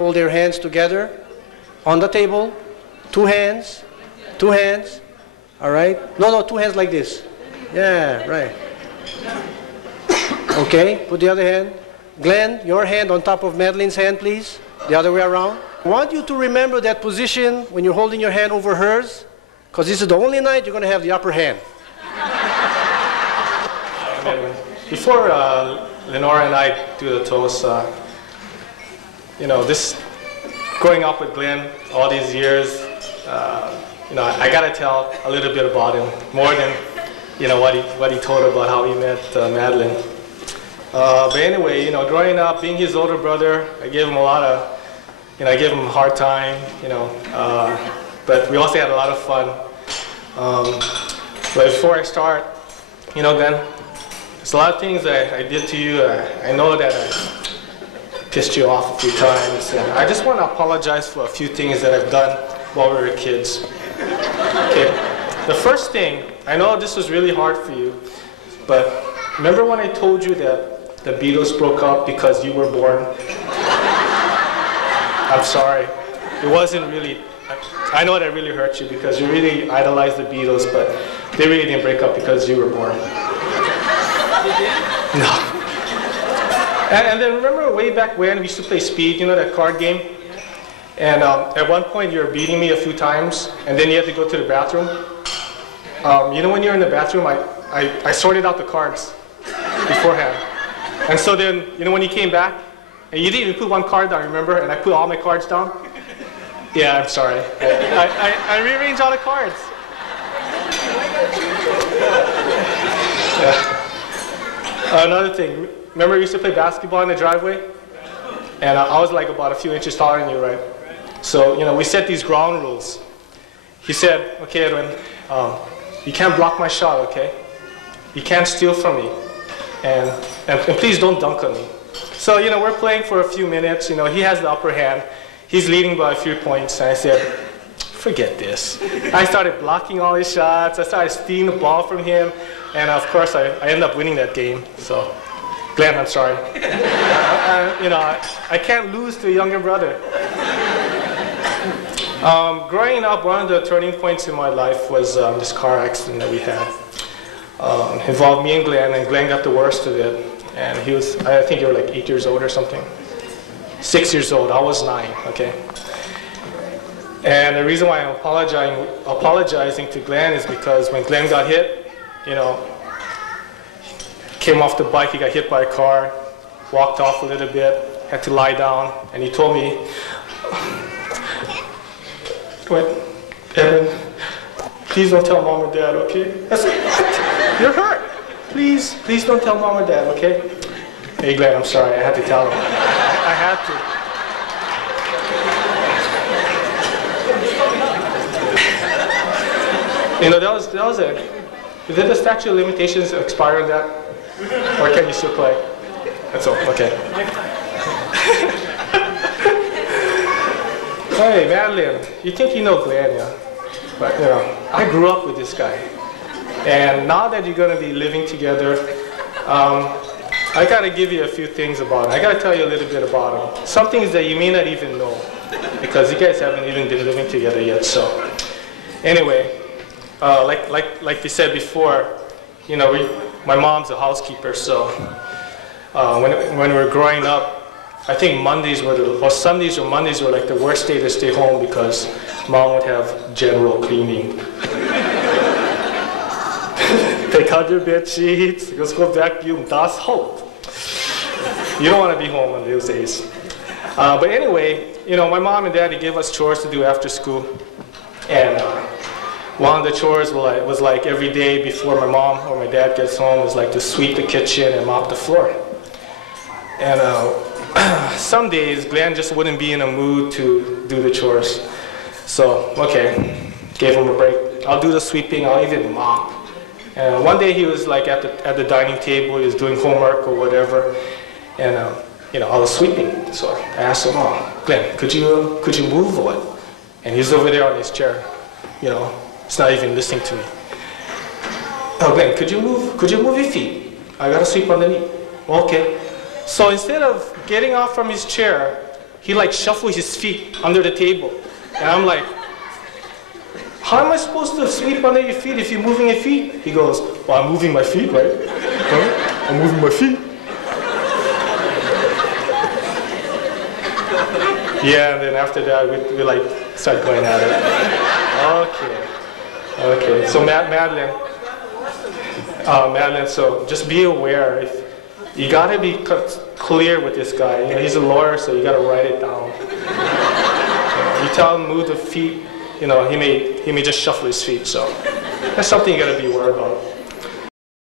hold their hands together on the table. Two hands. Two hands. All right? No, two hands like this. Yeah, right. Okay, put the other hand. Glen, your hand on top of Madeline's hand, please. The other way around. I want you to remember that position when you're holding your hand over hers, because this is the only night you're going to have the upper hand. Before Lenora and I do the toast, this growing up with Glen all these years, I got to tell a little bit about him, more than what he told about how he met Madeline. But anyway, growing up, being his older brother, I gave him a lot of, I gave him a hard time, but we also had a lot of fun. But before I start, Glen, there's a lot of things that I did to you. I know that I pissed you off a few times, and I just want to apologize for a few things that I've done while we were kids. Okay. The first thing, I know this was really hard for you, but remember when I told you that the Beatles broke up because you were born? I'm sorry. It wasn't really, I know that really hurt you because you really idolized the Beatles, but they really didn't break up because you were born. No. And then remember way back when we used to play Speed, that card game? And at one point you were beating me a few times, and then you had to go to the bathroom. When you're in the bathroom, I sorted out the cards beforehand. And so then, when you came back, and you didn't even put one card down, remember? And I put all my cards down. Yeah, I'm sorry. I rearranged all the cards. Yeah. Another thing, remember we used to play basketball in the driveway? And I was like about a few inches taller than you, right? So, we set these ground rules. He said, okay, Edwin, you can't block my shot, okay? You can't steal from me. And please don't dunk on me. So, we're playing for a few minutes. He has the upper hand. He's leading by a few points. And I said, forget this. I started blocking all his shots. I started stealing the ball from him. And of course, I ended up winning that game. So, Glen, I'm sorry. I can't lose to a younger brother. Growing up, one of the turning points in my life was this car accident that we had. Involved me and Glen got the worst of it. And he was, I think you were like 8 years old or something. 6 years old, I was 9, okay? And the reason why I'm apologizing to Glen is because when Glen got hit, came off the bike, he got hit by a car, walked off a little bit, had to lie down, and he told me, Edwin, please don't tell mom or dad, okay? I said, what? You're hurt. Please don't tell mom or dad, okay? Hey, Glen, I'm sorry, I had to tell him. I had to. That was it. Did the statute of limitations expire on that? Or can you still play? That's all, okay. Hey, Madeline, you think you know Glen, yeah? But, I grew up with this guy. And now that you're going to be living together, I got to give you a few things about him. I got to tell you a little bit about him. Some things that you may not even know, because you guys haven't even been living together yet. So, anyway, like you said before, my mom's a housekeeper. So, when we were growing up, I think Sundays or Mondays were like the worst day to stay home because mom would have general cleaning. Take out your bed sheets, just go vacuum, das Haupt. You don't want to be home on those days. But anyway, my mom and dad, they gave us chores to do after school. And one of the chores was like every day before my mom or my dad gets home was like to sweep the kitchen and mop the floor. And some days, Glen just wouldn't be in a mood to do the chores. So, okay, gave him a break. I'll do the sweeping, I'll even mop. And one day he was like at the dining table, he was doing homework or whatever, and I was sweeping. So I asked him, Glen, could you move or what? And he's over there on his chair, he's not even listening to me. Oh, Glen, could you move your feet? I gotta sweep underneath. Okay. So instead of getting off from his chair he like shuffles his feet under the table. And I'm like, how am I supposed to sweep under your feet if you're moving your feet? He goes, well, I'm moving my feet, right? Huh? I'm moving my feet. Yeah, and then after that, we like start going at it. Okay. So Madeline, so just be aware. If you gotta be clear with this guy. You know, he's a lawyer, so you gotta write it down. You tell him move the feet. You know, he may just shuffle his feet. So that's something you gotta be aware about.